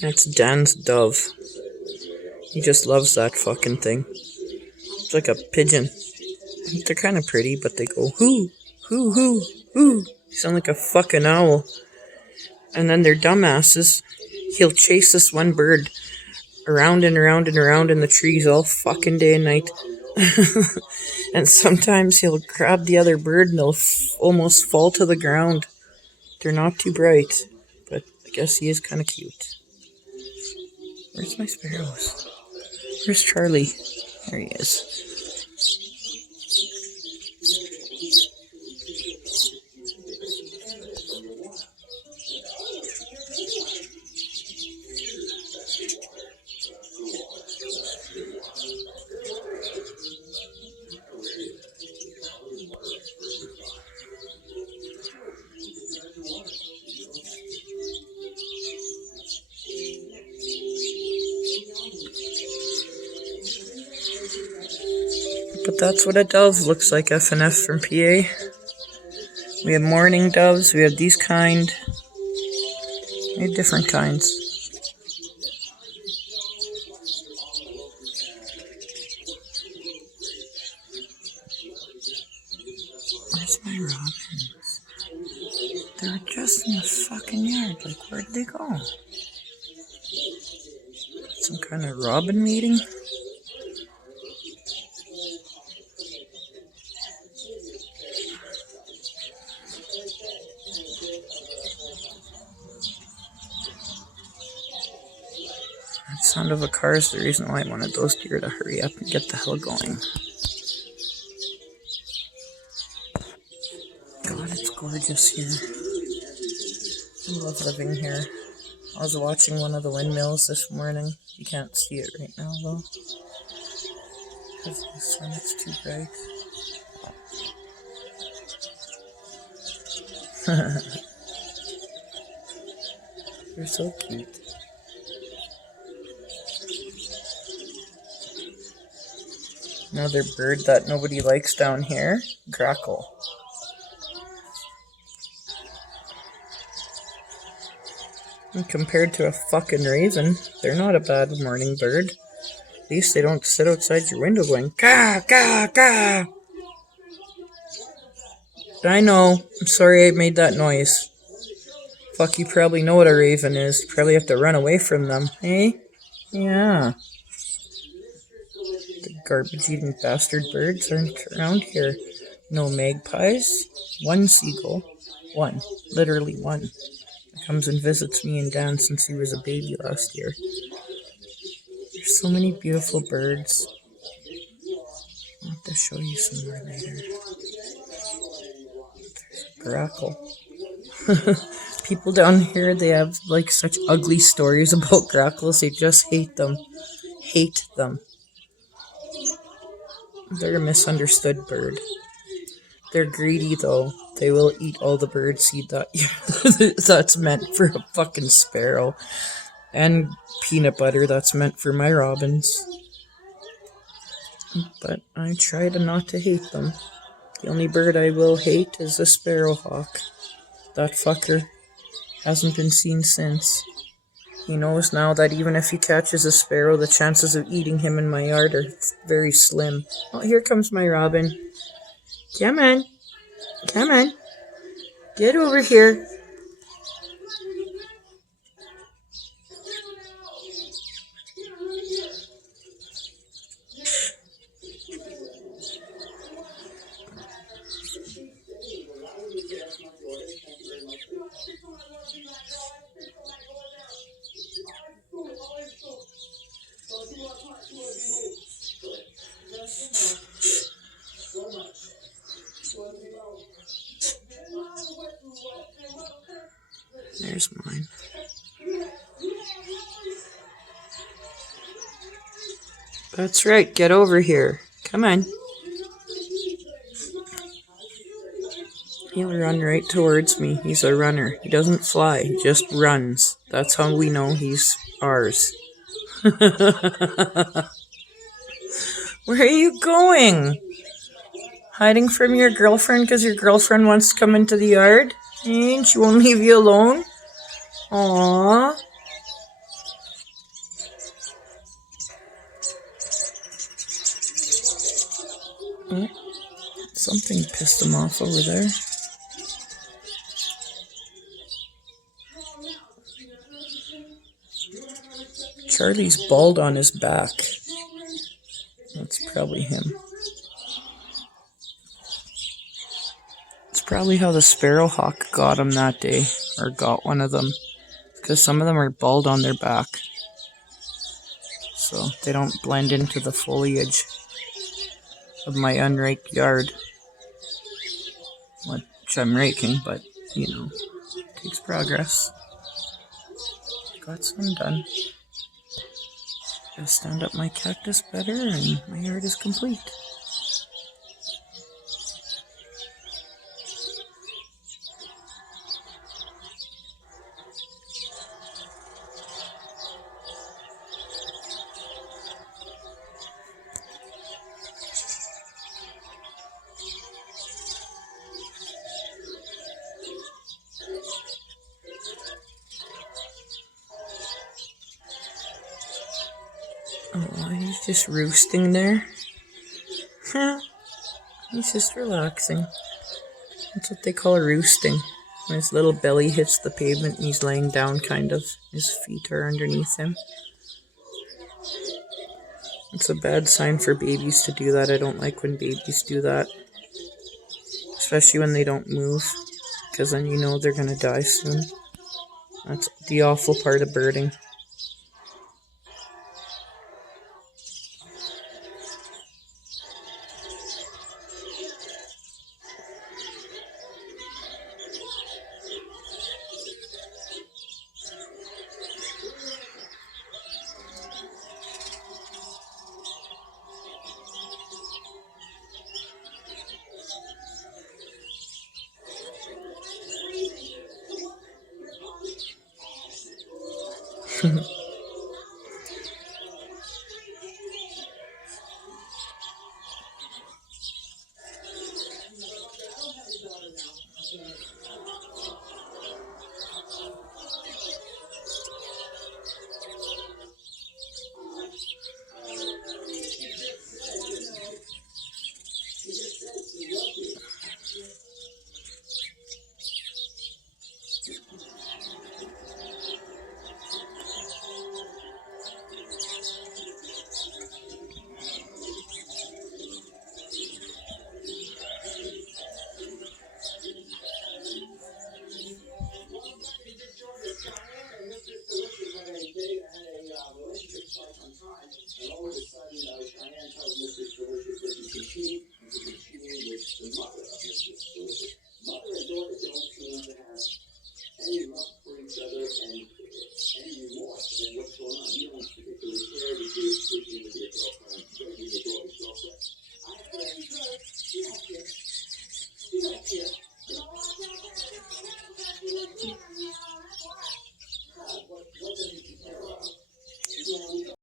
That's Dan's dove. He just loves that fucking thing. It's like a pigeon. They're kind of pretty, but they go hoo, hoo, hoo, hoo. They sound like a fucking owl. And then they're dumbasses. He'll chase this one bird around and around and around in the trees all fucking day and night. And sometimes he'll grab the other bird and they'll almost fall to the ground. They're not too bright, but I guess he is kind of cute. Where's my sparrows? Where's Charlie? There he is. But that's what a dove looks like, FNF from PA. We have mourning doves, we have these kind. We have different kinds. Where's my robins? They were just in the fucking yard. Like, where'd they go? Some kind of robin meeting? That sound of a car is the reason why I wanted those deer to hurry up and get the hell going. God, it's gorgeous here. I love living here. I was watching one of the windmills this morning. You can't see it right now though, because the sun is too bright. You're so cute. Another bird that nobody likes down here, grackle. And compared to a fucking raven, they're not a bad morning bird. At least they don't sit outside your window going, caw, caw, caw. I know, I'm sorry I made that noise. Fuck, you probably know what a raven is. You probably have to run away from them, eh? Yeah. The garbage-eating bastard birds aren't around here. No magpies. One seagull. One. Literally one. Comes and visits me and Dan since he was a baby last year. There's so many beautiful birds. I'll have to show you some more later. There's a grackle. People down here, they have like such ugly stories about grackles. They just hate them. Hate them. They're a misunderstood bird. They're greedy though. They will eat all the birdseed that's meant for a fucking sparrow. And peanut butter that's meant for my robins. But I try to not to hate them. The only bird I will hate is the sparrowhawk. That fucker hasn't been seen since. He knows now that even if he catches a sparrow, the chances of eating him in my yard are very slim. Oh, here comes my robin. Come on. Come on. Get over here. There's mine. That's right, get over here. Come on. He'll run right towards me. He's a runner. He doesn't fly, he just runs. That's how we know he's ours. Where are you going? Hiding from your girlfriend because your girlfriend wants to come into the yard? And she won't leave you alone? Aww. Oh, something pissed him off over there. Charlie's bald on his back. That's probably him. It's probably how the sparrowhawk got him that day, or got one of them, because some of them are bald on their back, so they don't blend into the foliage of my unraked yard, which I'm raking, but, you know, takes progress. Got some done. Gotta stand up my cactus better, and my yard is complete. Oh, he's just roosting there. He's just relaxing. That's what they call roosting. When his little belly hits the pavement and he's laying down, kind of. His feet are underneath him. It's a bad sign for babies to do that. I don't like when babies do that. Especially when they don't move. Because then you know they're going to die soon. That's the awful part of birding.